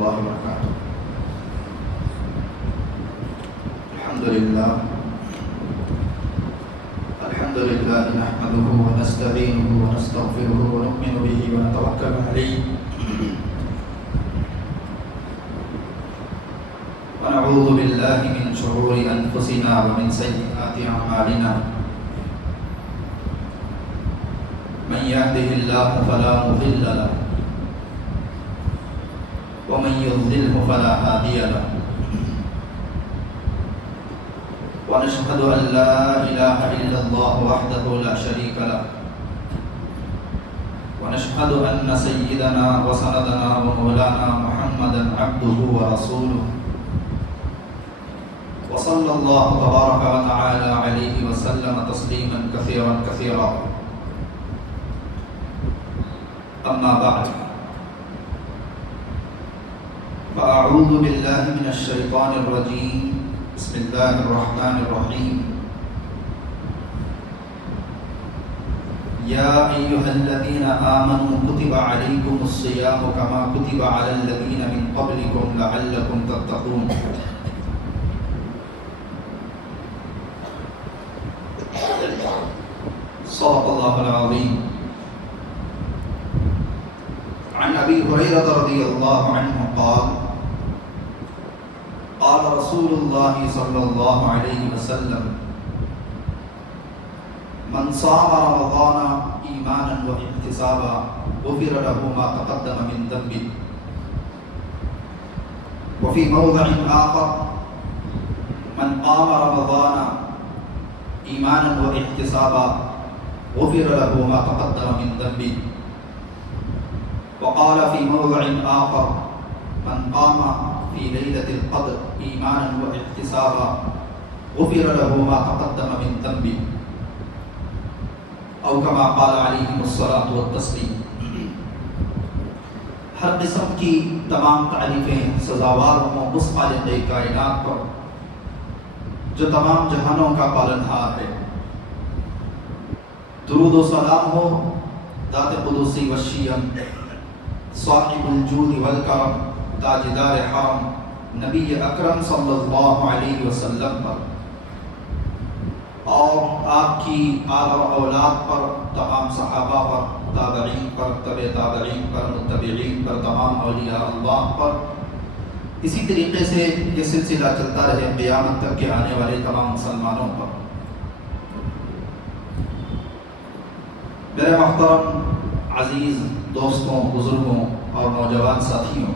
الله وبركاته. الحمد لله نحمده ونستعينه ونستغفره ونؤمن به ونتوكل عليه ونعوذ بالله من شرور أنفسنا ومن سيئات أعمالنا. من يهده الله فلا مضل له ومن يضلله فلا هادي له. ونشهد أن لا إله إلا الله وحده لا شريك له. ونشهد أن سيدنا وسندنا ومولانا محمدا عبده ورسوله. وصلى الله تبارك وتعالى عليه وسلم تسليما كثيرا كثيرا. أما بعد، فأعوذ بالله من الشيطان الرجيم. بسم الله الرحمن الرحيم. يا أيها الذين آمنوا كتب عليكم الصيام كما كتب على الذين من قبلكم لعلكم تتقون. صدق الله العظيم. عن أبي هريرة رضي الله عنه قال قال رسول الله صلى الله عليه وسلم: من صام رمضان إيمانا واحتسابا غفر له ما تقدم من ذنبه. وفي موضع آخر: من قام رمضان إيمانا واحتسابا غفر له ما تقدم من ذنبه. وقال في موضع آخر: من قام في ليلة القدر إيمانا واحتسابا غفر له ما تقدم من ذنبه. أو كما قال عليهم الصلاة والتسليم. ہر قسم کی تمام تعریفیں سزاوار ہوں اس خالق کائنات پر جو تمام جہانوں کا پالنہار ہے. درود و سلام ہو ذات قدوسی و شیم، صاحب الجود والکرم، تاجدار حرم، نبی اکرم صلی اللہ علیہ وسلم پر، اور آپ کی آل و اولاد پر، تمام صحابہ پر، تابعین پر، تبع تابعین پر، متبعین پر، تمام اولیاء اللہ پر. اسی طریقے سے یہ سلسلہ چلتا رہے قیامت تک کے آنے والے تمام مسلمانوں پر. میرے محترم عزیز دوستوں، بزرگوں اور نوجوان ساتھیوں،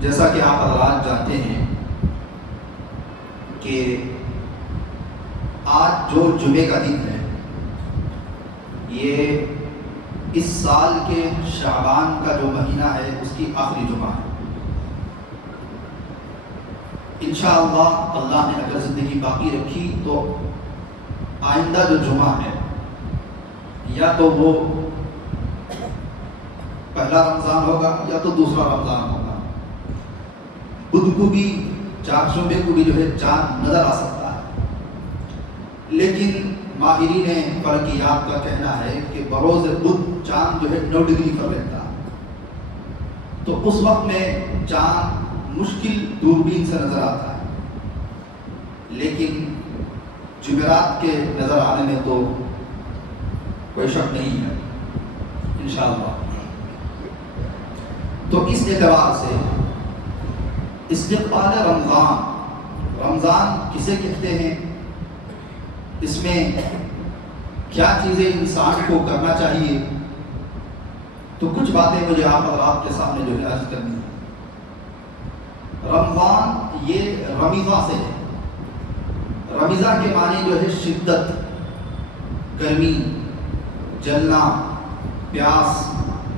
جیسا کہ آپ حضرات جانتے ہیں کہ آج جو جمعے کا دن ہے یہ اس سال کے شعبان کا جو مہینہ ہے اس کی آخری جمعہ ہے. انشاءاللہ اللہ نے اگر زندگی باقی رکھی تو آئندہ جو جمعہ ہے یا تو وہ پہلا رمضان ہوگا یا تو دوسرا رمضان ہوگا. بدھ کو بھی چارشنبے کو بھی جو ہے چاند نظر آ سکتا ہے، لیکن ماہرین فلکیات کا کہنا ہے کہ بروز بدھ چاند جو ہے 9 ڈگری پر رہتا ہے. تو اس وقت میں چاند مشکل دوربین سے نظر آتا ہے، لیکن جمعرات کے نظر آنے میں تو کوئی شک نہیں ہے انشاءاللہ. تو اس اعتبار سے استقبال رمضان کسے کہتے ہیں، اس میں کیا چیزیں انسان کو کرنا چاہیے، تو کچھ باتیں مجھے آپ حضرات کے سامنے جو ہے عرض کرنی ہے. رمضان یہ رمیضہ سے ہے. رمیضہ کے معنی جو ہے شدت، گرمی، جلنا، پیاس،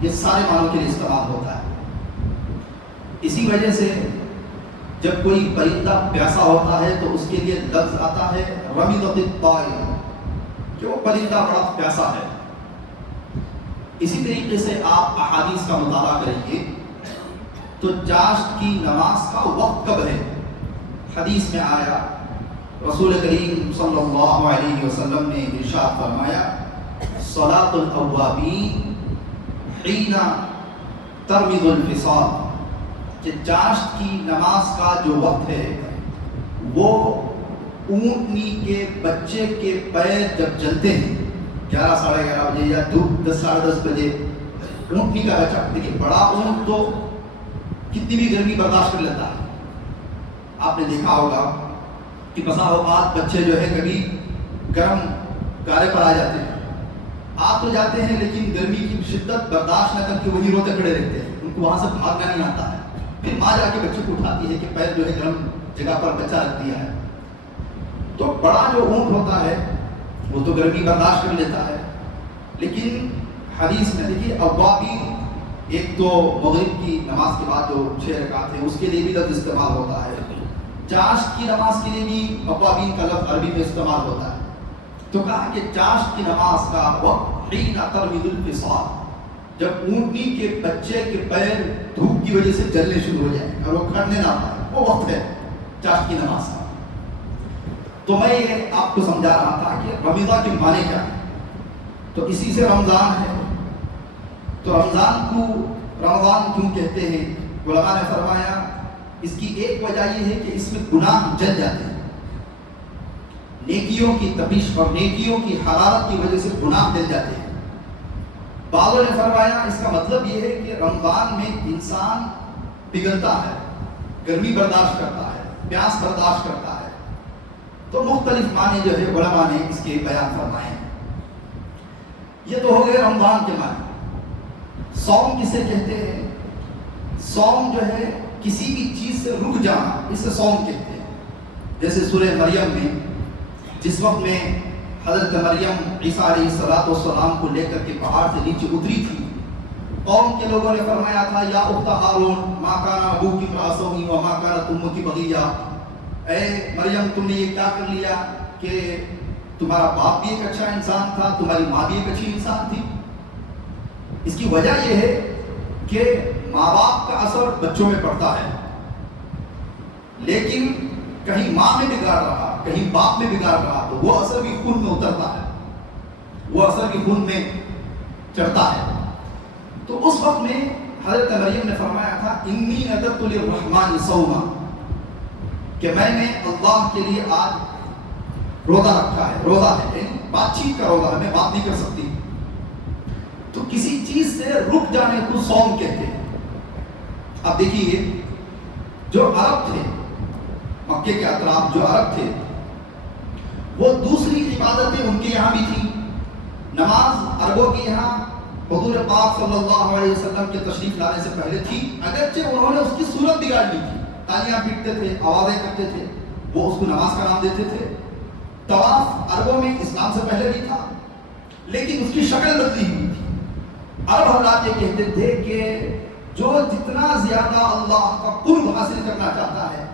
یہ سارے معنوں کے لیے استعمال ہوتا ہے. اسی وجہ سے جب کوئی پرندہ پیاسا ہوتا ہے تو اس کے لیے لفظ آتا ہے رمیضۃ الطائر، کہ وہ پرندہ بڑا پیاسا ہے. اسی طریقے سے آپ احادیث کا مطالعہ کریں گے تو چاشت کی نماز کا وقت کب ہے. حدیث میں آیا، رسول کریم صلی اللہ علیہ وسلم نے ارشاد فرمایا: صلاۃ الاوابین حین ترمض الفصال، کہ چاشت کی نماز کا جو وقت ہے وہ اونٹنی کے بچے کے پیر جب جلتے ہیں 11 ساڑھے 11 بجے یا 10 ساڑھے 10 بجے، اونٹنی کا بچہ، دیکھیے بڑا اونٹ تو کتنی بھی گرمی برداشت کر لیتا ہے. آپ نے دیکھا ہوگا کہ بسا اوقات بچے جو ہے کبھی گرم گارے پر آ جاتے ہیں، آ تو جاتے ہیں لیکن گرمی کی شدت برداشت نہ کر کے وہی روتے کھڑے رہتے ہیں، ان کو وہاں سے بھاگنا نہیں آتا ہے. پھر ماں جا کے بچے کو اٹھاتی ہے کہ پیر جو ہے گرم جگہ پر بچہ رکھ دیا ہے. تو بڑا جو اونٹ ہوتا ہے وہ تو گرمی برداشت کر لیتا ہے، لیکن حدیث میں دیکھیے اوابین، ایک تو مغرب کی نماز کے بعد جو 6 رکعت ہے اس کے لیے بھی لفظ استعمال ہوتا ہے، چاشت کی نماز کے لیے بھی اوابین کا لفظ عربی میں استعمال ہوتا ہے. تو کہا کہ چاشت کی نماز کا وقت حین ترمض الفصال، جب اونٹنی کے بچے کے پیر دھوپ کی وجہ سے جلنے شروع ہو جائیں اور وہ کھڑنے نہ پائے، وہ وقت ہے چاشت کی نماز کا. تو میں یہ آپ کو سمجھا رہا تھا کہ رمضان کے معنی کیا ہے. تو اسی سے رمضان ہے. تو رمضان کو رمضان کیوں کہتے ہیں؟ علماء نے فرمایا اس کی ایک وجہ یہ ہے کہ اس میں گناہ جل جاتے ہیں، نیکیوں کی تپش اور نیکیوں کی حرارت کی وجہ سے گناہ جل جاتے ہیں. بعضوں نے فرمایا اس کا مطلب یہ ہے کہ رمضان میں انسان پگھلتا ہے، گرمی برداشت کرتا ہے، پیاس برداشت کرتا ہے. تو مختلف معنی جو ہے علماء نے اس کے بیان فرمائے ہیں. یہ تو ہو گئے رمضان کے معنی. صوم کسے کہتے ہیں؟ صوم جو ہے کسی بھی چیز سے رک جانا، اسے صوم کہتے ہیں. جیسے سورہ مریم میں جس وقت میں حضرت مریم عیسیٰ علیہ السلام کو لے کر کے پہاڑ سے نیچے اتری تھی، قوم کے لوگوں نے فرمایا تھا یا اخت ہارون ما کان ابوک امرأ سوء وما کانت امک بغیہ، اے مریم تم نے یہ کیا کر لیا کہ تمہارا باپ بھی ایک اچھا انسان تھا، تمہاری ماں بھی ایک اچھی انسان تھی. اس کی وجہ یہ ہے کہ ماں باپ کا اثر بچوں میں پڑتا ہے، لیکن کہیں ماں میں بگاڑ رہا، کہیں باپ میں بگاڑ رہا تو وہ اثر بھی خون میں اترتا ہے، وہ اثر بھی خون میں چڑھتا ہے. تو اس وقت میں حضرت مریم نے فرمایا تھا انی نذرت للرحمن صوما، کہ میں نے اللہ کے لیے آج روزہ رکھا ہے. روزہ ہے یعنی بات چیت کا روزہ ہے، میں بات نہیں کر سکتی. تو کسی چیز سے رک جانے کو صوم کہتے ہیں. اب دیکھیے جو عرب تھے، مکے کے اطراف جو عرب تھے، وہ دوسری عبادتیں ان کے یہاں بھی تھیں. نماز عربوں کے یہاں حضور پاک صلی اللہ علیہ وسلم کے تشریف لانے سے پہلے تھی، اگرچہ انہوں نے اس کی صورت بگاڑ لی تھی. تالیاں پیٹتے تھے، آوازیں کرتے تھے، وہ اس کو نماز کا نام دیتے تھے. طواف عربوں میں اسلام سے پہلے بھی تھا، لیکن اس کی شکل بدلی ہوئی تھی. عرب حضرات یہ کہتے تھے کہ جو جتنا زیادہ اللہ کا قرب حاصل کرنا چاہتا ہے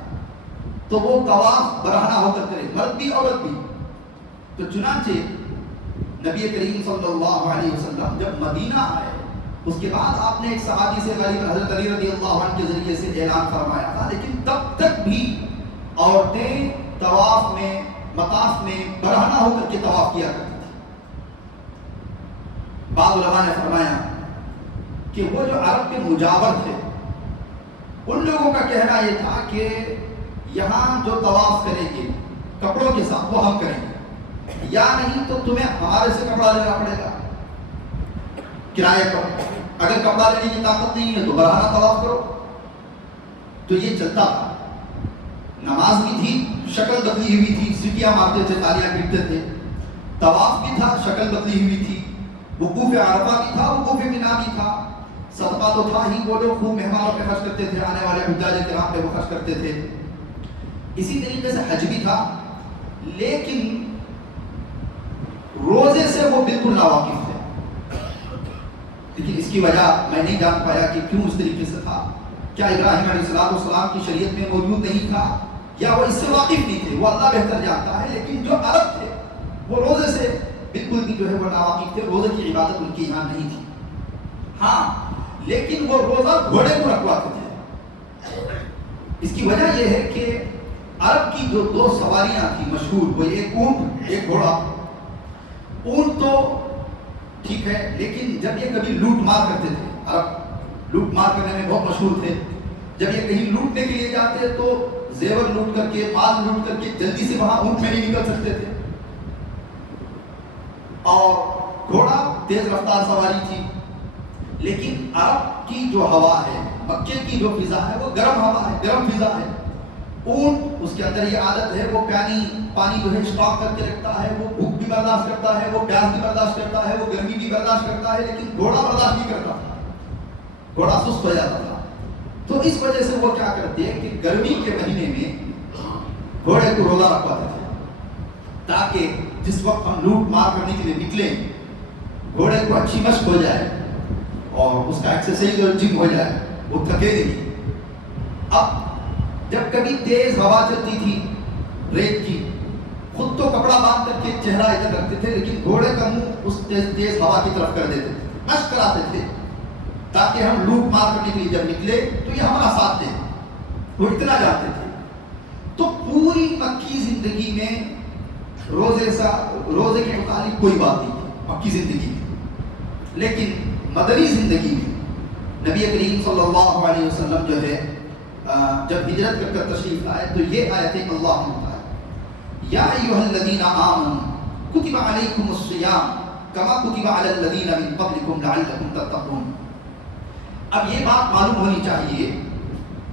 تو وہ طواف برہنہ ہو کر کرے، مرد بھی عورت بھی. تو چنانچہ نبی کریم صلی اللہ علیہ وسلم جب مدینہ آئے، اس کے بعد آپ نے ایک صحابی سے غالباً حضرت علی رضی اللہ عنہ کے ذریعے سے اعلان فرمایا تھا، لیکن تب تک بھی عورتیں طواف میں مطاف میں برہنہ ہو کر کے طواف کیا کرتی تھی. بعض علماء نے فرمایا کہ وہ جو عرب کے مجاور تھے ان لوگوں کا کہنا یہ تھا کہ یہاں جو طواف کریں گے کپڑوں کے ساتھ وہ ہم کریں گے، یا نہیں تو تمہیں ہمارے سے کپڑا لینا پڑے گا کرائے پر. اگر کپڑا لینے کی طاقت نہیں ہے تو برہنہ طواف کرو. تو یہ چلتا تھا. نماز بھی تھی، شکل بدلی ہوئی تھی، سیٹیاں مارتے تھے، تالیاں پیٹتے تھے. طواف بھی تھا، شکل بدلی ہوئی تھی. وقوف عرفہ بھی تھا، وقوف منا بھی تھا. صدقہ تو تھا ہی، وہ لوگ خوب مہمانوں پہ خرچ کرتے تھے، آنے والے حجاج کرام پہ وہ خرچ کرتے تھے. اسی طریقے سے حج بھی تھا، لیکن روزے سے وہ بالکل ناواقف تھے. لیکن اس کی وجہ میں نہیں جان پایا کہ کیوں اس طریقے سے تھا. کیا ابراہیم علیہ السلام کی شریعت میں موجود نہیں تھا، یا وہ اس سے واقف نہیں تھے؟ وہ اللہ بہتر جانتا ہے. لیکن جو عرب تھے وہ روزے سے بالکل بھی جو ہے وہ ناواقف تھے. روزے کی عبادت ان کے یہاں نہیں تھی. ہاں لیکن وہ روزہ گھوڑے کو رکھواتے تھے. اس کی وجہ یہ ہے کہ عرب کی جو 2 سواریاں تھیں مشہور، وہ ایک اونٹ ایک گھوڑا. اونٹ تو ٹھیک ہے، لیکن جب یہ کبھی لوٹ مار کرتے تھے عرب لوٹ مار کرنے میں بہت مشہور تھے. جب یہ کہیں لوٹنے کے لیے جاتے تو زیور لوٹ کر کے، مال لوٹ کر کے جلدی سے وہاں اونٹ میں نہیں نکل سکتے تھے. اور گھوڑا تیز رفتار سواری تھی. لیکن عرب کی جو ہوا ہے، مکے کی جو فضا ہے وہ گرم ہوا ہے، گرم فضا ہے. اونٹ اس کے اندر یہ عادت ہے، وہ پانی جو ہے اسٹاک کر کے رکھتا ہے، وہ بھوک بھی برداشت کرتا ہے، وہ پیاس بھی برداشت کرتا ہے، وہ گرمی بھی برداشت کرتا ہے. لیکن گھوڑا برداشت نہیں کرتا تھا، گھوڑا سست ہو جاتا تھا. تو اس وجہ سے وہ کیا کرتے ہیں کہ گرمی کے مہینے میں گھوڑے کو روزہ رکھواتے تھے، تاکہ جس وقت ہم لوٹ مار کرنے کے لیے نکلیں گھوڑے کو اچھی مشق ہو جائے اور اس کا ایکسرسائز اور جم ہو جائے، وہ تھکے نہیں. اب جب کبھی تیز ہوا چلتی تھی ریت کی، خود تو کپڑا باندھ کر کے چہرہ ادھر رکھتے تھے، لیکن گھوڑے کا منہ اس تیز ہوا کی طرف کر دیتے تھے، مشق کراتے تھے تاکہ ہم لوٹ مار کرنے کے لیے جب نکلے تو یہ ہمارا ساتھ دیں. وہ اتنا جانتے تھے. تو پوری مکی زندگی میں روزے کے متعلق کوئی بات نہیں تھی مکی زندگی میں. لیکن مدنی زندگی میں نبی کریم صلی اللہ علیہ وسلم جو ہے جب ہجرت کر کر تشریف لائے تو یہ آیتیں اللہ نے بتائی، یا ایھا الذین آمنوا کتب علیکم الصیام کما کتب علی الذین من قبلکم لعلکم تتقون. اب یہ بات معلوم ہونی چاہیے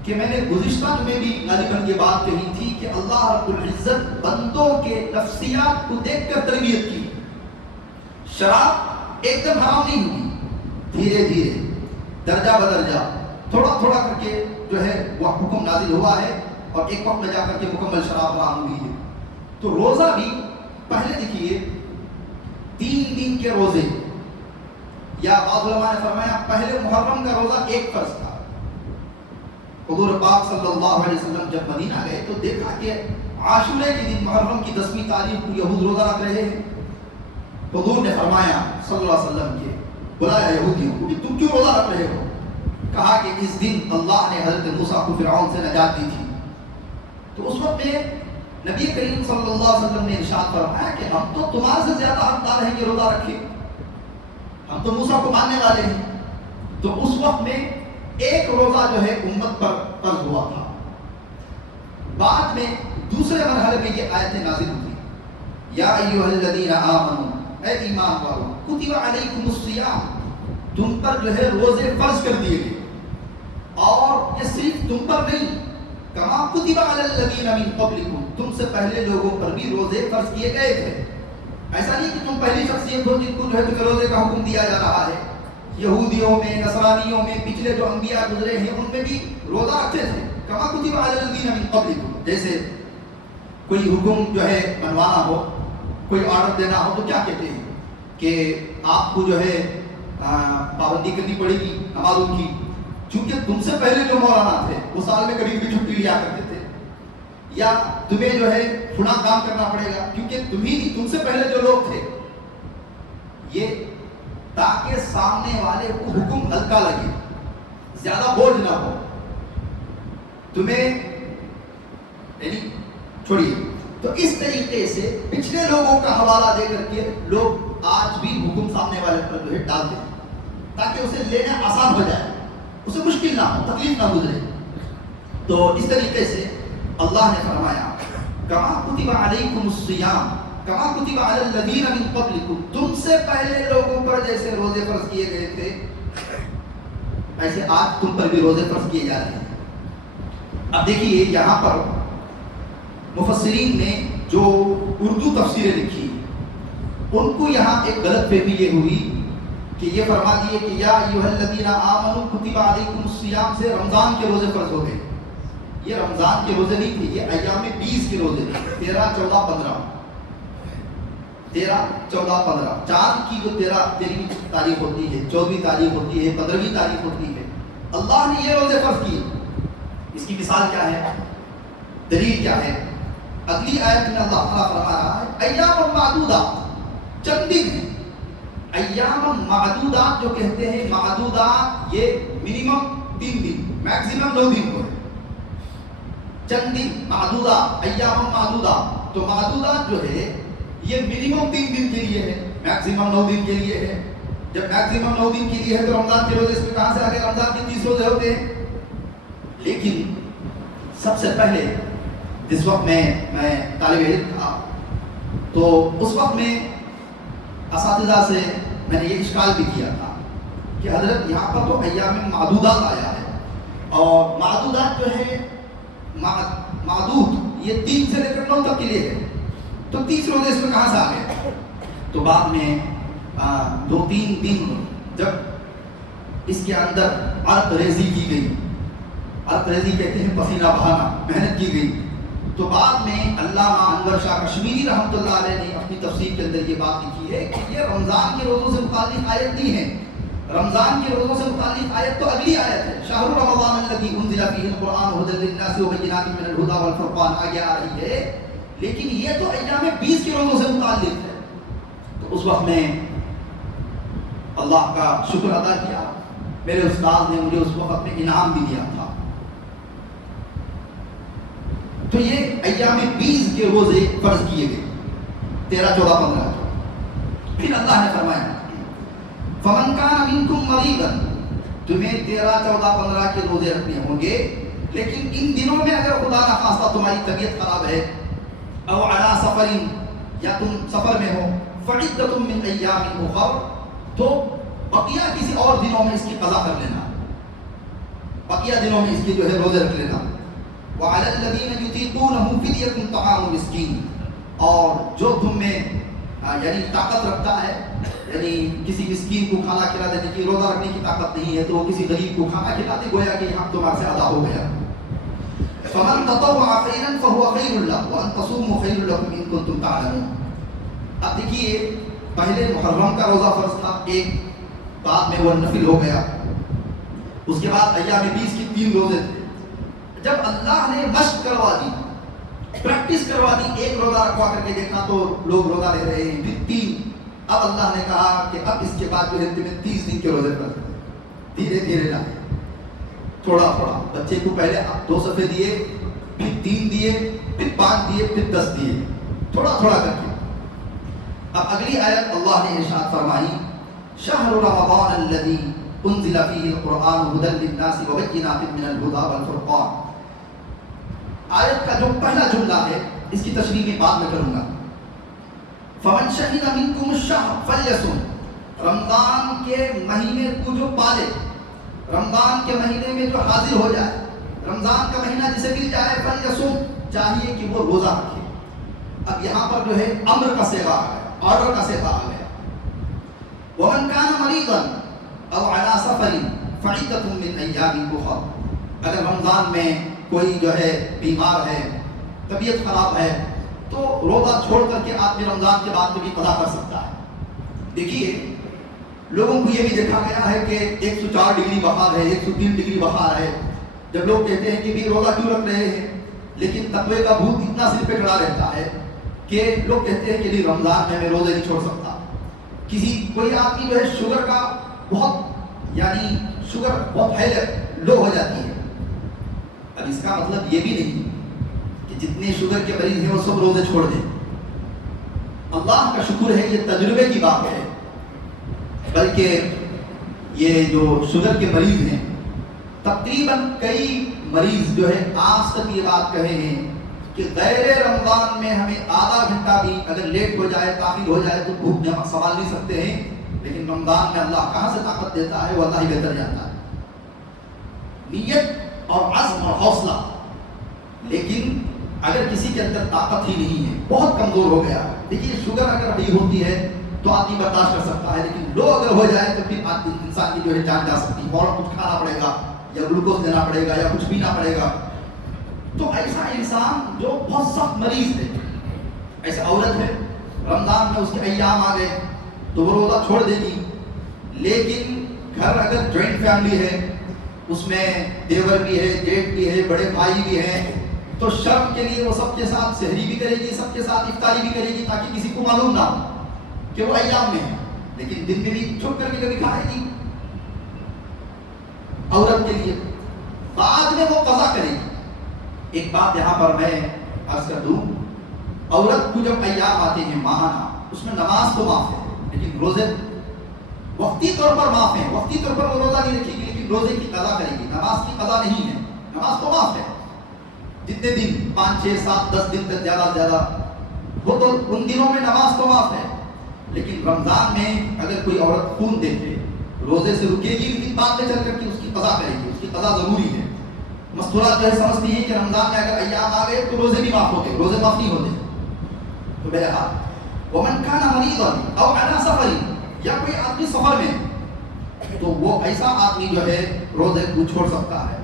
کہ میں نے گزشتہ میں بھی غالباً یہ بات کہی تھی کہ اللہ رب العزت بندوں کے نفسیات کو دیکھ کر تربیت کی. شراب ایک دم حرام نہیں ہوئی، دھیرے دھیرے درجہ بدرجہ تھوڑا تھوڑا کر کے جو ہے وہ حکم نازل ہوا ہے، اور ایک وقت میں جا کر کے مکمل شراب حرام ہوئی ہے. تو روزہ بھی پہلے دیکھیے 3 دن کے روزے، یا بعض علماء نے فرمایا پہلے محرم کا روزہ ایک فرض تھا. حضور پاک صلی اللہ علیہ وسلم جب مدینہ گئے تو دیکھا کہ عاشورے کے دن محرم کی 10ویں تاریخ کو یہود روزہ رکھ رہے ہیں. حضور نے فرمایا صلی اللہ علیہ وسلم کے بلایا یہودیوں کو کہ تم کیوں روزہ رکھ رہے ہو؟ کہا کہ اس دن اللہ نے حضرت موسیٰ کو فرعون سے نجات دی تھی. تو اس وقت میں نبی کریم صلی اللہ علیہ وسلم نے ارشاد فرمایا کہ ہم تو تمہارے سے زیادہ حقدار ہیں کہ روزہ رکھیں، ہم تو موسیٰ کو ماننے والے ہیں. تو اس وقت میں ایک روزہ جو ہے امت پر فرض ہوا تھا. بعد میں دوسرے مرحلے میں یہ آیتیں نازل ہوئی، یا ایھا الذین آمنوا، اے ایمان والو، کتب علیکم الصیام، تم پر جو ہے روزے فرض کر دیے گئے. اور یہ صرف تم پر نہیں، کما کتب علی الذین من قبلکم، تم سے پہلے لوگوں پر بھی روزے فرض کیے گئے تھے. ایسا نہیں کہ تم پہلی شخصیت ہو جن کو جو ہے روزے کا حکم دیا جا رہا ہے. یہودیوں میں، نصرانیوں میں، پچھلے جو انبیاء گزرے ہیں ان میں بھی روزہ رکھتے تھے. کما کتب علی الذین من قبلکم، جیسے کوئی حکم جو ہے منوانا ہو، کوئی آرڈر دینا ہو تو کیا کہتے ہیں کہ آپ کو جو ہے پابندی کرنی پڑے گی نمازوں کی، چونکہ تم سے پہلے جو مولانا تھے وہ سال میں کبھی کبھی چھٹی لیا کرتے تھے، یا تمہیں جو ہے فلاں کام کرنا پڑے گا کیونکہ تم سے پہلے جو لوگ تھے. یہ تاکہ سامنے والے کو حکم ہلکا لگے، زیادہ بوجھ نہ ہو تمہیں، یعنی چھوڑیے. تو اس طریقے سے پچھلے لوگوں کا حوالہ دے کر کے لوگ آج بھی حکم سامنے والے پر جو ہے ڈالتے ہیں تاکہ اسے لینا آسان ہو جائے، اسے مشکل نہ ہو، تکلیف نہ گزرے. تو اس طریقے سے اللہ نے فرمایا کما کتب علیکم الصیام کما کتب علی الذین من قبلکم، تم سے پہلے لوگوں پر جیسے روزے فرض کیے گئے تھے ایسے آج تم پر بھی روزے فرض کیے جا رہے ہیں. اب دیکھیے یہاں پر مفسرین نے جو اردو تفسیریں لکھی ان کو یہاں ایک غلط فہمی یہ ہوئی کہ یہ فرما دیے کہ یا ایھا الذین آمنوا کتب علیکم الصیام سے رمضان کے روزے فرض ہو گئے. یہ رمضان کے روزے نہیں تھے، یہ ایام 20 کے روزے تھے، 13، 14، 15، 13، 14، 15. چاند کی جو 13ویں تاریخ ہوتی ہے، 14ویں تاریخ ہوتی ہے، 15ویں تاریخ ہوتی ہے، اللہ نے یہ روزے فرض کیے. اس کی مثال کیا ہے، دلیل کیا ہے؟ اگلی آیت میں اللہ تعالیٰ فرما رہا ہے ایام معدودات، چند دن ہیں. ایام معدودات جو کہتے ہیں، معدودات یہ منیمم 3 دن، میکسیمم 9 دن کو ہے. چند دن معدودات، ایام معدودات. تو معدودات جو ہے یہ منیمم 3 دن کے لیے ہے، میکسیمم 9 دن کے لیے ہے. جب میکسیمم 9 دن کے لیے ہے تو رمضان کے روزے اس میں کہاں سے آگے رمضان کے 30 روزے ہوتے ہیں. لیکن سب سے پہلے جس وقت میں طالب علم تھا تو اس وقت میں اساتذہ سے میں نے یہ اشکال بھی کیا تھا کہ حضرت یہاں پر تو ایام معدودات آیا ہے اور معدودات جو ہے معدود یہ 3 سے لے کر 9 تک کے لیے ہے تو 30 روزے اس میں کہاں سے آ گئے. تو بعد میں 2-3 دن جب اس کے اندر عرق ریزی کی گئی, عرق ریزی کہتے ہیں پسینہ بہانا, محنت کی گئی, تو بعد میں علامہ انور شاہ کشمیری رحمۃ اللہ علیہ نے اپنی تفسیر کے اندر یہ بات لکھی ہے کہ یہ رمضان کے روزوں سے متعلق آیت نہیں ہے. رمضان کے روزوں سے متعلق آیت تو اگلی آیت ہے, شہر رمضان الذی انزل فیہ القرآن ھدی للناس وبینات من الھدی والفرقان, آگے آ رہی ہے. لیکن یہ تو ایام 20 کے روزوں سے متعلق ہے. تو اس وقت میں اللہ کا شکر ادا کیا, میرے استاد نے مجھے اس وقت میں انعام بھی دیا تھا. تو یہ ایام 20 کے روزے فرض کیے گئے 13, 14, 15. پھر اللہ نے فرمایا فمن کان منکم مریضا, تمہیں 13, 14, 15 کے روزے رکھنے ہوں گے, لیکن ان دنوں میں اگر خدا نخواستہ تمہاری طبیعت خراب ہے, او علی سفر, یا تم سفر میں ہو, فعدۃ من ایام اخر, تو بقیہ کسی اور دنوں میں اس کی قضا کر لینا, بقیہ دنوں میں اس کی جو ہے روزے رکھ لینا. وعلی الذین یطیقونہ فدیۃ طعام مسکین, اور جو تم میں یعنی طاقت رکھتا ہے, یعنی کسی مسکین کو کھانا کھلا دینے کی, روزہ رکھنے کی طاقت نہیں ہے تو وہ کسی غریب کو کھانا کھلاتے, گویا کہ یہاں تمہارے سے ادا ہو گیا. فمن تطوع خیرا فهو خیر له وان تصوموا خیر لكم ان کنتم تعلمون. اب دیکھیے پہلے محرم کا روزہ فرض تھا ایک, بعد میں وہ نفل ہو گیا, اس کے بعد ایام 20 کی 3 روزے تھے. جب اللہ نے مشق کروا دی, پریکٹس کروا دی, ایک روزہ رکھوا کر کے دیکھا تو لوگ روزہ لے رہے ہیں, پھر 3, اب اللہ نے کہا کہ اب اس کے بعد جو ہے تمہیں 30 دن کے روزے پر دھیرے دھیرے لائے, تھوڑا تھوڑا. بچے کو پہلے 2 صفحے دیے, پھر 3 دیے, پھر 5 دیے, پھر 10 دیے, تھوڑا تھوڑا کر کے. اب اگلی آیت اللہ نے ارشاد فرمائی شہر رمضان الذی انزل فیہ القرآن ھدی للناس وبینات من الھدی والفرقان. آیت کا جو پہلا جملہ ہے اس کی تشریح میں بعد میں کروں گا. فمن شہد منکم الشہر فلیصم, رمضان کے مہینے کو جو پالے, رمضان کے مہینے میں جو حاضر ہو جائے, رمضان کا مہینہ جسے مل جائے, فلیصم, چاہیے کہ وہ روزہ رکھے. اب یہاں پر جو ہے امر کا صیغہ آ گیا, آرڈر کا صیغہ آ گیا. ومن کان مریضا او علی سفر فعدۃ من ایام اخر, اگر رمضان میں کوئی جو ہے بیمار ہے, طبیعت خراب ہے, تو روزہ چھوڑ کر کے آدمی رمضان کے بعد بھی قضا کر سکتا ہے. دیکھیے لوگوں کو یہ بھی دیکھا گیا ہے کہ 104 ڈگری بخار ہے, 103 ڈگری بخار ہے. جب لوگ کہتے ہیں کہ بھی روزہ کیوں رکھ رہے ہیں, لیکن تقوی کا بھوت اتنا سر پہ چڑھا رہتا ہے کہ لوگ کہتے ہیں کہ نہیں رمضان میں روزے نہیں چھوڑ سکتا. کوئی آدمی جو ہے شوگر کا بہت یعنی شوگر بہت ہائی لو ہو جاتی ہے. اب اس کا مطلب یہ بھی نہیں کہ جتنے شوگر کے مریض ہیں وہ سب روزے چھوڑ دیں. اللہ کا شکر ہے یہ تجربے کی بات ہے, بلکہ یہ جو شوگر کے مریض ہیں تقریباً کئی مریض جو ہے آج تک یہ بات کہے ہیں کہ غیر رمضان میں ہمیں آدھا گھنٹہ بھی اگر لیٹ ہو جائے, تاخیر ہو جائے تو بھوک سنبھال نہیں سکتے ہیں, لیکن رمضان میں اللہ کہاں سے طاقت دیتا ہے وہ اللہ ہی بہتر جانتا ہے. نیت اور عزم اور حوصلہ. لیکن اگر کسی کے اندر طاقت ہی نہیں ہے, بہت کمزور ہو گیا, دیکھیے شوگر اگر ابھی ہوتی ہے تو آدمی برداشت کر سکتا ہے, لیکن لو اگر ہو جائے تو پھر انسان کی جو ہے جان جا سکتی ہے. فوراً کچھ کھانا پڑے گا یا گلوکوز دینا پڑے گا یا کچھ پینا پڑے گا. تو ایسا انسان جو بہت سخت مریض ہے, ایسا عورت ہے رمضان میں اس کے ایام آ گئے تو وہ روزہ چھوڑ دے گی. لیکن گھر اگر جوائنٹ فیملی ہے, اس میں دیور بھی ہے, جیٹ بھی ہے, بڑے بھائی بھی ہیں, تو شرم کے لیے وہ سب کے ساتھ سحری بھی کرے گی, سب کے ساتھ افطاری بھی کرے گی, تاکہ کسی کو معلوم نہ ہو کہ وہ ایام میں ہے. لیکن دن میں بھی چھپ کر کے کبھی کھائے گی عورت کے لیے, بعد میں وہ قضا کرے گی. ایک بات یہاں پر میں عرض کر دوں, عورت کو جب ایام آتے ہیں ماہانہ, اس میں نماز تو معاف ہے لیکن روزے وقتی طور پر معاف ہیں، وقتی طور پر وہ روزہ نہیں رکھے گی لیکن روزے کی قضا کرے گی. نماز کی قضا نہیں ہے، نماز تو معاف ہے. جتنے دن 5 6 7 10 دن تک زیادہ سے زیادہ وہ تو ان دنوں میں نماز تو معاف ہے. لیکن رمضان میں اگر کوئی عورت خون دیکھے روزے سے رکے گی لیکن بعد میں چل کر کے اس کی قضا کرے گی، اس کی قضا ضروری ہے. مستورات جو ہے سمجھتی ہیں کہ رمضان میں اگر ایام آ گئے تو روزے بھی معاف ہو گئے، روزے معاف نہیں ہوتے. تو بہرحال ومن کان مریضا او علی سفر، یا کوئی آدمی سفر میں، تو وہ ایسا آدمی جو ہے روزے کو چھوڑ سکتا ہے،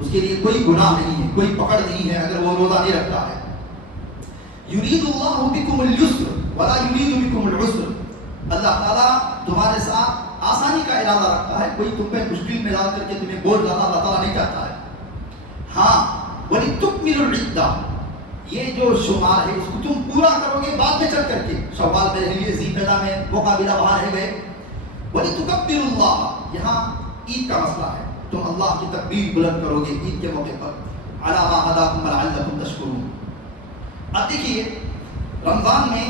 اس کے لیے کوئی گناہ نہیں ہے، کوئی پکڑ نہیں ہے اگر وہ روزہ نہیں رکھتا ہے. یرید اللہ بکم اليسر ولا یرید بکم العسر، اللہ تعالیٰ تمہارے ساتھ آسانی کا ارادہ رکھتا ہے، کوئی تم پہ مشکل میں ڈال کر کے تمہیں بوجھ ڈالنا اللہ تعالیٰ نہیں چاہتا ہے. ہاں وَلِتُكْمِلُوا الْعِدَّةَ، یہ جو شمار ہے اس کو تم پورا کرو گے بعد میں چل کر کے. شوال میں رہ لیے، ذی القعدہ میں مقابلہ باہر رہ گئے. وَلِتُكَبِّرُوا اللَّهَ، یہاں عید کا مسئلہ ہے، تم اللہ کی تکبیر بلند کرو گے عید کے موقع پر. عَلَىٰ مَا هَدَاكُمْ وَلَعَلَّكُمْ تَشْكُرُونَ. اب دیکھیے رمضان میں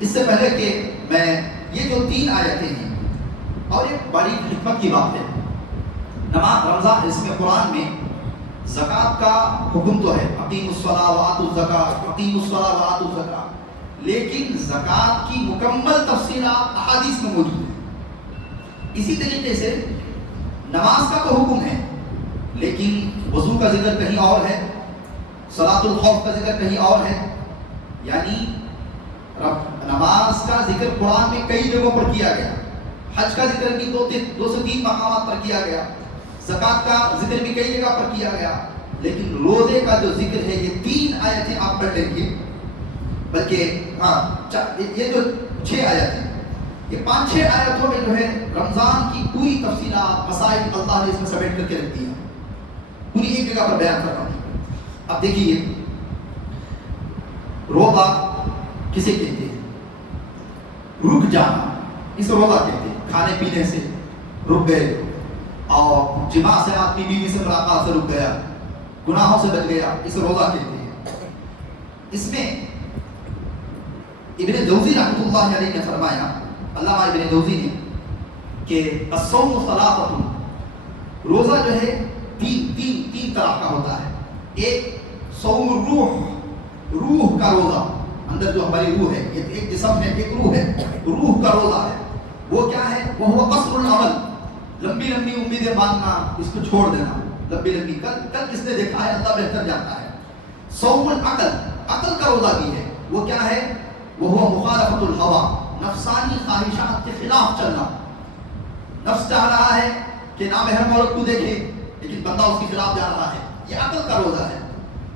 اس سے پہلے کہ میں یہ جو 3 آیتیں ہیں اور ایک بڑی حکمت کی بات ہے. نماز رمضان اس میں قرآن میں زکوٰۃ کا حکم تو ہے، اقیموا الصلاۃ وآتوا الزکاۃ، اقیموا الصلاۃ وآتوا الزکاۃ، لیکن زکوٰۃ کی مکمل تفصیلات احادیث میں موجود ہیں. اسی طریقے سے نماز کا تو حکم ہے لیکن وضو کا ذکر کہیں اور ہے، صلاۃ الخوف کا ذکر کہیں اور ہے. یعنی نماز کا ذکر قرآن میں کئی جگہوں پر کیا گیا، حج کا ذکر بھی 2 سے 3 مقامات پر کیا گیا، زکوٰۃ کا ذکر بھی کئی جگہ پر کیا گیا. لیکن روزے کا جو ذکر ہے یہ 3 آیتیں آپ پڑھ لیں گے، بلکہ یہ جو 6 آیت ہیں، یہ 5-6 آیتوں میں جو ہے رمضان کی پوری تفصیلات مسائل اللہ نے اس میں سمیٹ کر کے رکھ دی ہے، پوری ایک جگہ پر بیان کر رہا ہوں. اب دیکھیے روزہ کسے کہتے ہیں؟ رک جانا اس روزہ کہتے ہیں. کھانے پینے سے رک گئے اور جماع سے آدمی بیوی سے ملاقات سے رک گیا، گناہوں سے بچ گیا، اس روزہ کہتے ہیں. اس میں ابن جوزی رحمۃ اللہ علیہ نے فرمایا، علامہ ابن جوزی نے، کہ الصوم ثلاثۃ، روزہ جو ہے تین طرح کا ہوتا ہے. ایک صوم روح کا روزہ، اندر جو ہماری روح ہے، ایک جسم ہے ایک روح ہے، روح کا روزہ ہے. وہ کیا ہے؟ وہ قصر العمل، لمبی لمبی امیدیں باندھنا، اس کو چھوڑ دینا، لمبی لمبی. کل کس نے دیکھا ہے؟ اللہ بہتر جانتا ہے. صوم العقل، عقل کا روزہ بھی ہے. وہ کیا ہے؟ وہ مخالفت الہوى، نفسانی خواہشات کے خلاف چلنا. نفس چاہ رہا ہے کہ نامحرم عورت کو دیکھے لیکن بندہ اس کے خلاف جا رہا ہے، یہ عقل کا روزہ ہے.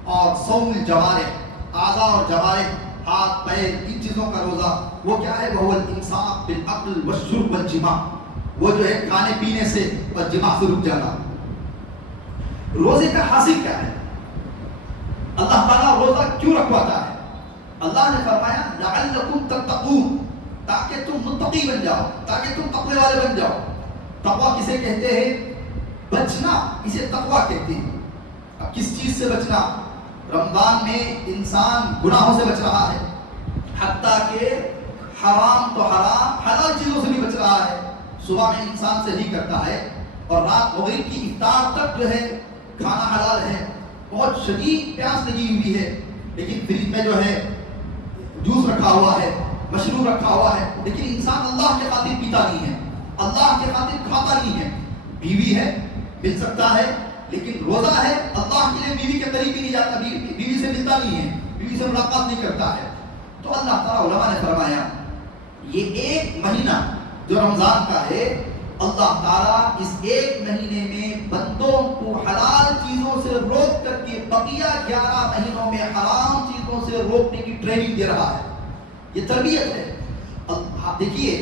اور صوم الجوارح، اعضاء اور جوارح، ہاتھ پیر ان چیزوں کا روزہ، وہ کیا ہے؟ وہ الامساک بالعقل والشرب والجماع، وہ جو ہے کھانے پینے سے اور جماع سے رک جانا. روزے کا حاصل کیا ہے؟ اللہ تعالیٰ روزہ کیوں رکھواتا ہے؟ اللہ نے فرمایا لعلکم تتقون، تاکہ تم متقی بن جاؤ، تاکہ تم تقوی والے بن جاؤ. تقوی کسے کہتے ہیں؟ بچنا، اسے تقوی کہتے ہیں. اب کس چیز سے بچنا؟ رمضان میں انسان گناہوں سے بچ رہا ہے، حتیٰ کہ حرام تو حرام، حلال چیزوں سے بھی بچ رہا ہے. صبح میں انسان صحیح کرتا ہے اور رات مغرب کی افطار تک جو ہے کھانا حلال ہے، بہت شدید پیاس لگی ہوئی ہے، لیکن فریج میں جو ہے جوس رکھا ہوا ہے، مشروب رکھا ہوا ہے، لیکن انسان اللہ کے خاطر پیتا نہیں ہے، اللہ کے خاطر کھاتا نہیں ہے. بیوی ہے مل سکتا ہے لیکن روزہ ہے، اللہ کے لیے بیوی کے قریب بھی نہیں جاتا، بیوی سے ملتا نہیں ہے، بیوی سے ملاقات نہیں کرتا ہے. تو اللہ تعالیٰ علماء نے فرمایا یہ ایک مہینہ جو رمضان کا ہے، اللہ تعالیٰ اس ایک مہینے میں بندوں کو حلال چیزوں سے روک کر کے بقیہ 11 مہینوں میں حرام چیزوں سے روکنے کی ٹریننگ دے رہا ہے. یہ تربیت ہے. دیکھیے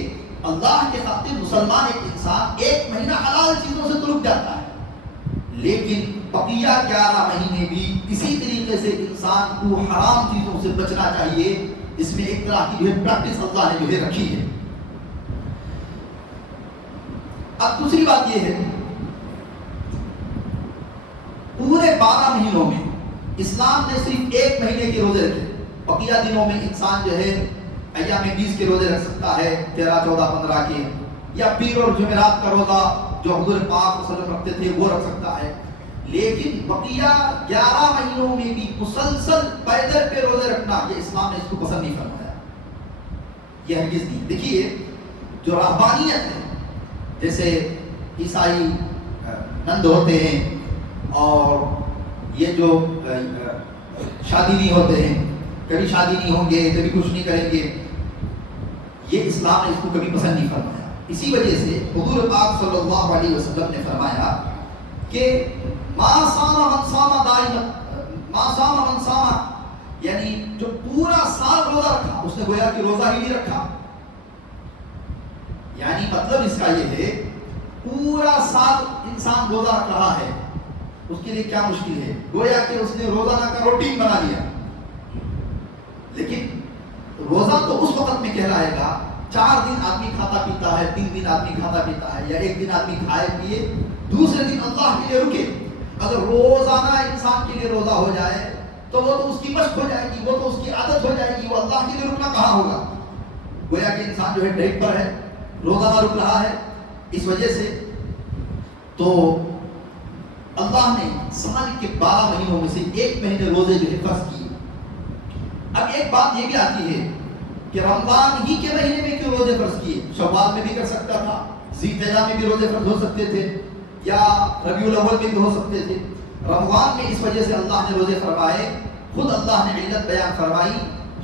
اللہ کے خاطر مسلمان ایک انسان ایک مہینہ حلال چیزوں سے تو رک جاتا ہے، لیکن بقیہ 11 مہینے بھی اسی طریقے سے انسان کو حرام چیزوں سے بچنا چاہیے. اس میں ایک طرح کی جو ہے پریکٹس اللہ نے جو ہے رکھی ہے. اب دوسری بات یہ ہے، پورے 12 مہینوں میں اسلام نے صرف ایک مہینے کے روزے رکھے، بقیہ دنوں میں انسان جو ہے ایام 20 کے روزے رکھ سکتا ہے، 13 14 15 کے، یا پیر اور جمعرات کا روزہ جو حضور پاک صلی اللہ علیہ وسلم رکھتے تھے وہ رکھ سکتا ہے. لیکن بقیہ 11 مہینوں میں بھی مسلسل پیدل پہ روزے رکھنا، یہ اسلام نے اس کو پسند نہیں فرمایا، یہ ہرگز نہیں. دیکھیے جو رہبانیت ہے، جیسے عیسائی نند ہوتے ہیں اور یہ جو شادی نہیں ہوتے ہیں، کبھی شادی نہیں ہوں گے، کبھی کچھ نہیں کریں گے، یہ اسلام نے اس کو کبھی پسند نہیں فرمایا. اسی وجہ سے حضور پاک صلی اللہ علیہ وسلم نے فرمایا کہ ما صام من صام دائما، ما صام من صام، یعنی جو پورا سال روزہ رکھا، اس نے گویا کہ روزہ ہی نہیں رکھا. یعنی مطلب اس کا یہ ہے پورا سال انسان روزہ رکھ رہا ہے، اس کے لیے کیا مشکل ہے، گویا کہ اس نے روزانہ کا روٹین بنا لیا. لیکن روزہ تو اس وقت میں کہلائے گا 4 دن آدمی کھاتا پیتا ہے، 3 دن آدمی کھاتا پیتا ہے، یا 1 دن آدمی کھائے پیے، دوسرے دن اللہ کے لیے رکے. اگر روزانہ انسان کے لیے روزہ ہو جائے تو وہ تو اس کی مشق ہو جائے گی، وہ تو اس کی عادت ہو جائے گی، وہ اللہ کے لیے رکنا کہاں ہوگا. گویا کہ انسان جو ہے ڈیٹ پر ہے، روزانہ رک رہا ہے. اس وجہ سے تو اللہ نے سال کے 12 مہینوں میں سے 1 مہینے روزے جو ہے فرض کیے. اب ایک بات یہ بھی آتی ہے کہ رمضان ہی کے مہینے میں کیوں روزے فرض کیے؟ شوال میں بھی کر سکتا تھا، ذی الحجہ میں بھی روزے فرض ہو سکتے تھے، یا ربیع الاول میں بھی ہو سکتے تھے. رمضان میں اس وجہ سے اللہ نے روزے فرمائے. خود اللہ نے علت بیان فرمائی،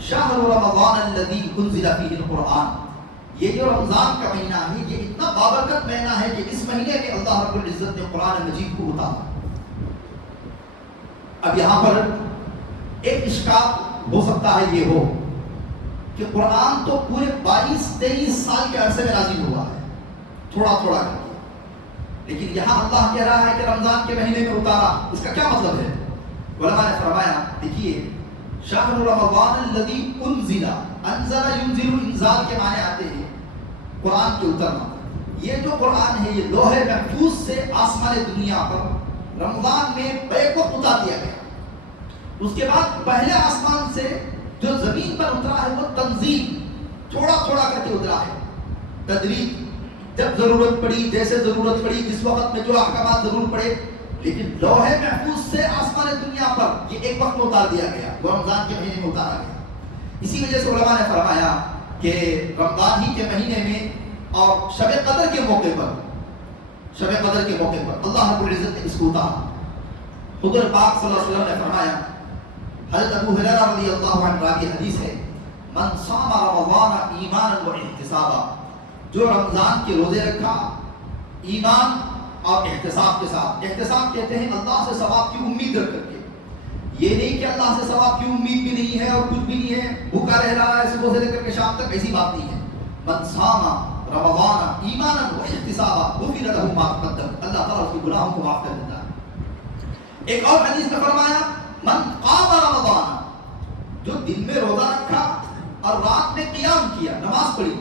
شہر رمضان الذی انزل فیہ القرآن. یہ جو رمضان کا مہینہ ہے یہ اتنا بابرکت مہینہ ہے کہ اس مہینے میں اللہ رب العزت نے قرآن مجید کو اتارا. اب یہاں پر ایک اشکال ہو سکتا ہے یہ ہو کہ قرآن تو پورے 22-23 سال کے عرصے میں نازل ہوا ہے، تھوڑا تھوڑا کر کے، لیکن یہاں اللہ کہہ رہا ہے کہ رمضان کے مہینے میں اتارا. اس کا کیا مطلب ہے؟ علماء نے فرمایا، دیکھیے شہر رمضان الذی انزل، انزل ینزل، انزال کے معنی آتے ہیں قرآن کے اترنا. یہ جو قرآن ہے یہ لوح محفوظ سے آسمان دنیا پر رمضان میں بیک وقت اتار دیا گیا. اس کے بعد پہلے آسمان سے جو زمین پر اترا ہے وہ تنزیل، تھوڑا تھوڑا کر کے اترا ہے، تدریج، جب ضرورت پڑی، جیسے ضرورت پڑی، جس وقت میں جو احکامات ضرور پڑے. لیکن لوح محفوظ سے آسمان دنیا پر یہ ایک وقت میں اتار دیا گیا، وہ رمضان کے مہینے میں اتارا گیا. اسی وجہ سے علماء نے فرمایا کہ رمضان ہی کے مہینے میں اور شب قدر کے موقع پر، شب قدر کے موقع پر اللہ رب العزت نے اس کو اتارا. حضور پاک صلی اللہ علیہ وسلم نے فرمایا، حضرت ابو ہریرہ رضی اللہ عنہ راوی حدیث ہے، من صام رمضان ایمانا و احتسابا، جو رمضان کے روزے رکھا ایمان اور احتساب کے ساتھ. احتساب کہتے ہیں اللہ سے ثواب کی امید رکھ کر کے، یہ نہیں کہ اللہ سے ثواب کی امید بھی نہیں ہے اور کچھ بھی نہیں ہے، بھوکا رہ رہا ہے صبح سے لے کر کے شام تک، ایسی بات نہیں ہے. من صام رمضان ایمانا و احتسابا غفر له ما تقدم، اللہ تعالیٰ اس کے گناہوں کو معاف کر دیتا ہے. ایک اور حدیث میں فرمایا، من قام رمضان، جو دن میں روزہ رکھا اور رات میں قیام کیا، نماز پڑھی،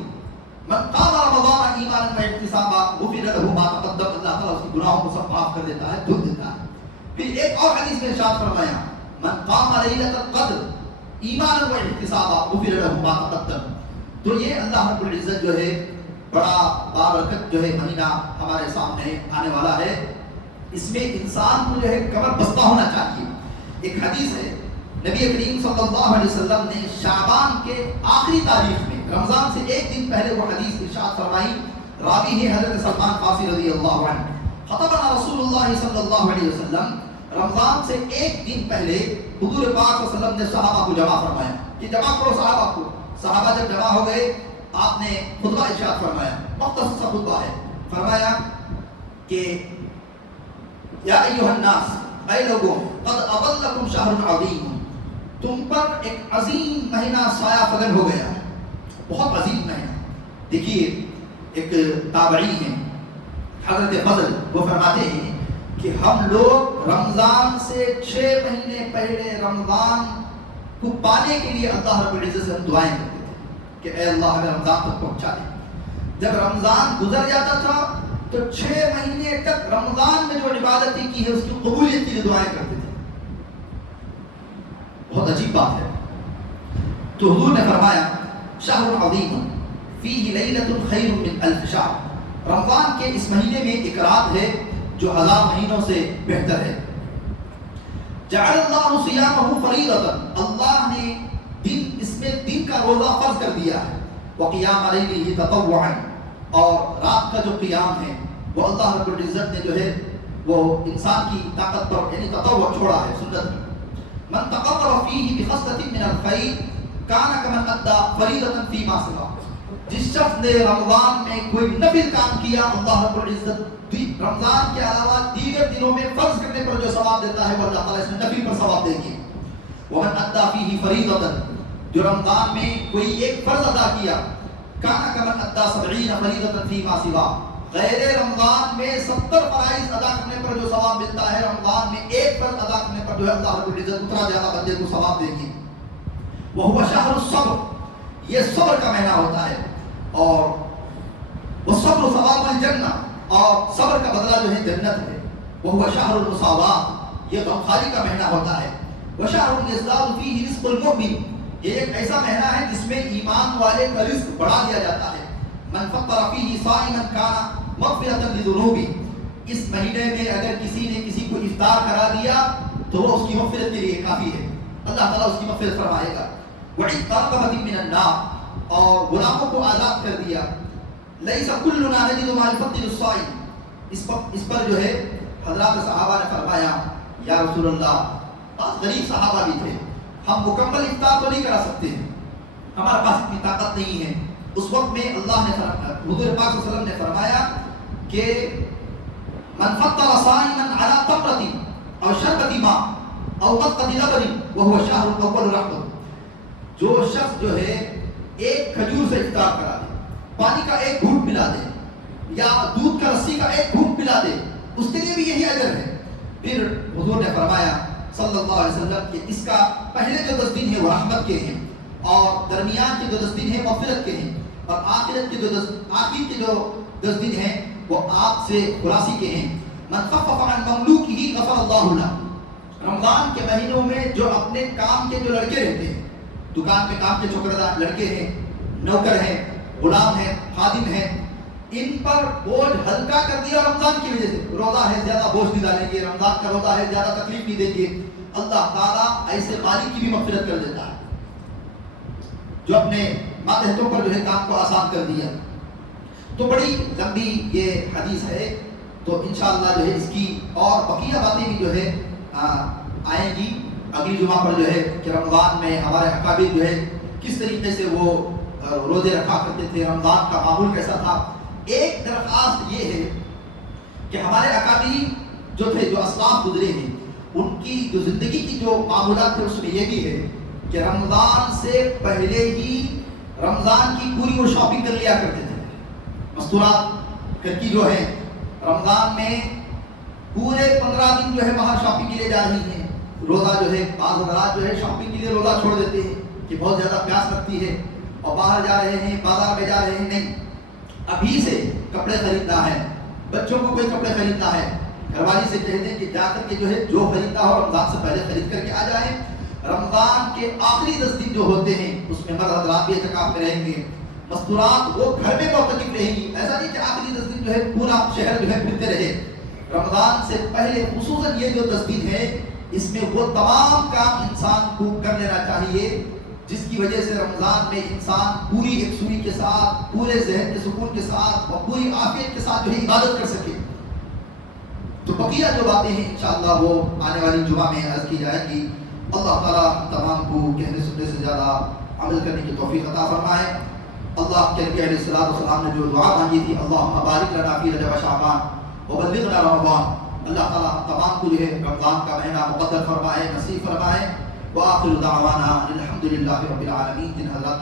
من قام رمضان ایمانا و احتسابا غفر له ما تقدم، اللہ تعالیٰ اس کے گناہوں کو سب معاف کر دیتا ہے، دھل دیتا ہے. پھر ایک اور حدیث میں ارشاد فرمایا، من قام لیلۃ القدر ایمانا و احتسابا غفر له ما تقدم. تو یہ اللہ رب العزت جو ہے بڑا بابرکت جو ہے مہینہ ہمارے سامنے آنے والا ہے. اس میں انسان کو جو ہے کمر بستہ ہونا چاہیے. ایک حدیث ہے، نبی کریم صلی اللہ علیہ وسلم نے شعبان کے آخری تاریخ میں، رمضان سے 1 دن پہلے وہ حدیث ارشاد فرمائی. راوی ہے حضرت سلمان فارسی رضی اللہ عنہ، خطبنا رسول اللہ صلی اللہ علیہ وسلم، رمضان سے 1 دن پہلے حضور پاک صلی اللہ علیہ وسلم نے صحابہ کو جمع فرمایا کہ جمع کرو صحابہ کو. صحابہ جب جمع ہو گئے آپ نے خطبہ ارشاد فرمایا، مختصر سا خطبہ ہے. فرمایا کہ یا ایھا الناس، اے لوگوں، قد اضلکم شہر عظیم، تم پر ایک عظیم مہینہ سایہ فگن ہو گیا ہے، بہت عظیم مہینہ. دیکھیے ایک تابعی ہیں حضرت فضل، وہ فرماتے ہیں کہ ہم لوگ رمضان سے 6 مہینے پہلے رمضان کو پانے کے لیے اللہ رب العزت سے ہم دعائیں کرتے تھے کہ اے اللہ ہمیں رمضان تک پہنچا دے. جب رمضان گزر جاتا تھا تو 6 مہینے تک رمضان میں جو عبادتیں کی ہے اس کی قبولیت کے لیے دعائیں کرتے تھے. بہت عجیب بات ہے. تو حضور نے فرمایا شہر عظیم فیہ لیلۃ خیر من الف شہر، رمضان کے اس مہینے میں ایک رات ہے جو 1000 مہینوں سے بہتر ہے۔ جعل اللہ صیامہ فریضۃ، اللہ نے اس میں دن کا روزہ فرض کر دیا ہے، وقیام لیلہ تطوعا، اور رات کا جو قیام ہے وہ اللہ رب العزت نے جو ہے وہ انسان کی طاقت پر یعنی تطوع چھوڑا ہے، سنت میں۔ من تقرب فیہ بخصلۃ من الخیر کان کمن ادى فریضۃ فیما سوا، جس شخص نے رمضان میں کوئی نفل کام کیا، اللہ رب العزت رمضان کے علاوہ دیگر دنوں میں فرض کرنے پر جو ثواب دیتا ہے وہ اللہ تعالیٰ اس میں نفل پر ثواب دے گی۔ ومن ادى فیہ فریضۃ، جو رمضان میں کوئی ایک فرض ادا کیا، کان کمن ادى 70 فریضۃ فیما سوا، غیر رمضان میں 70 فرائض ادا کرنے پر جو ثواب ملتا ہے، رمضان میں ایک فرض ادا کرنے پر جو ہے اللہ رب العزت اتنا زیادہ بندے کو ثواب دے گی۔ وہو شہر الصبر، یہ صبر کا مہینہ ہوتا ہے، اور والصبر ثواب الجنہ، اور صبر کا بدلہ جو ہے جنت ہے۔ وہو شہر المساوات، یہ غمخواری کا مہینہ ہوتا ہے۔ وشہر یزداد فیہ رزق المؤمن، یہ ایک ایسا مہینہ ہے جس میں ایمان والے کا رزق بڑھا دیا جاتا ہے۔ من فطر فیہ صائما کان مغفرۃ لذنوبہ، اس مہینے میں اگر کسی نے کسی کو افطار کرا دیا تو وہ اس کی مغفرت کے لیے کافی ہے، اللہ تعالیٰ اس کی مغفرت فرمائے گا۔ وعتق رقبۃ من النار، اور غلاموں کو آزاد کر دیا۔ لیس کلنا نجد ما یفطر الصائم، اس پر جو ہے حضرات صحابہ نے فرمایا یا رسول اللہ، غریب صحابہ بھی تھے، ہم مکمل افطار تو نہیں کرا سکتے، ہمارے پاس اتنی طاقت نہیں ہے۔ اس وقت میں اللہ نے حضور پاک صلی اللہ علیہ وسلم نے فرمایا کہ من فطر صائما علی تمرۃ او شربۃ ماء او قطرۃ لبن وهو شهر الاول رحمۃ، جو شخص جو ہے ایک کھجور سے افطار کرا دے، پانی کا ایک گھونٹ پلا دے یا دودھ کا رسی کا ایک گھونٹ پلا دے، اس کے لیے بھی یہی اجر ہے۔ پھر حضور نے فرمایا صلی اللہ علیہ وسلم کہ اس کا پہلے جو 10 دن ہیں وہ رحمت کے ہیں، اور درمیان کے جو 10 دن ہیں مغفرت کے ہیں، اور آخر کے جو 10 دن ہیں وہ آپ سے خلاصی کے ہیں۔ من خفف عن مملوکہ غفر اللہ لہ، رمضان کے مہینوں میں جو اپنے کام کے جو لڑکے رہتے ہیں، دکان پہ کام کے چوکیدار لڑکے ہیں، نوکر ہیں، غلام ہیں، خادم ہیں، ان پر بوجھ ہلکا کر دیا رمضان کی وجہ سے، روزہ ہے زیادہ بوجھ نہیں ڈالیں گے، رمضان کا روزہ ہے زیادہ تکلیف نہیں دیں گے، اللہ تعالیٰ ایسے مالک کی بھی مغفرت کر دیتا ہے جو اپنے ماتحتوں پر جو ہے کام کو آسان کر دیا۔ تو بڑی لمبی یہ حدیث ہے، تو انشاءاللہ جو ہے اس کی اور بقیہ باتیں بھی جو ہے آئیں گی اگلی جمعہ پر جو ہے کہ رمضان میں ہمارے اکابر جو ہے کس طریقے سے وہ روزے رکھا کرتے تھے، رمضان کا ماحول کیسا تھا۔ ایک درخواست یہ ہے کہ ہمارے اکابر جو تھے، جو اسلاف گزرے ہیں، ان کی جو زندگی کی جو معمولات تھے اس میں یہ بھی ہے کہ رمضان سے پہلے ہی رمضان کی پوری وہ شاپنگ کر لیا کرتے تھے۔ مستورات گھر کی جو ہے رمضان میں پورے 15 دن جو ہے باہر شاپنگ کے لیے جا رہی ہیں، روزہ جو ہے بعض حضرات جو ہے شاپنگ کے لیے روزہ چھوڑ دیتے ہیں کہ بہت زیادہ پیاس لگتی ہے اور باہر جا رہے ہیں، بازار میں جا رہے ہیں، نہیں ابھی سے کپڑے خریدنا ہے، بچوں کو کوئی کپڑے خریدنا ہے، گھر والی سے کہہ دیں کہ جا کر کے جو ہے جو خریدنا ہو رمضان سے پہلے خرید کر کے آ جائیں۔ رمضان کے آخری 10 دن جو ہوتے ہیں اس میں مرد حضرات بھی اعتکاف میں رہیں گے، مستورات وہ گھر میں معتکف رہیں گی، ایسا نہیں کہ آخری 10 دن جو ہے پورا شہر جو ہے پھرتے رہے۔ رمضان سے پہلے خصوصاً یہ جو 10 دن ہے اس میں وہ تمام کام انسان کو کر لینا چاہیے جس کی وجہ سے رمضان میں انسان پوری یکسوئی کے ساتھ، پورے ذہن کے سکون کے ساتھ اور پوری عافیت کے ساتھ جو ہے عبادت کر سکے۔ تو بقیہ جو باتیں ہیں انشاءاللہ وہ آنے والی جمعہ میں عرض کی جائے گی۔ اللہ تعالیٰ تمام کو کہنے سننے سے زیادہ عمل کرنے کی توفیق عطا فرمائے۔ اللہ کے نبی علیہ السلام نے جو دعا مانگی تھی، اللہم بارک لنا فی رجب و شعبان وبلغنا رمضان، اللہ تعالیٰ تمام کو جو ہے رمضان کا مہینہ مقدر فرمائے، نصیب فرمائے۔ وآخر دعوانا الحمدللہ رب العالمین۔ جن حضرات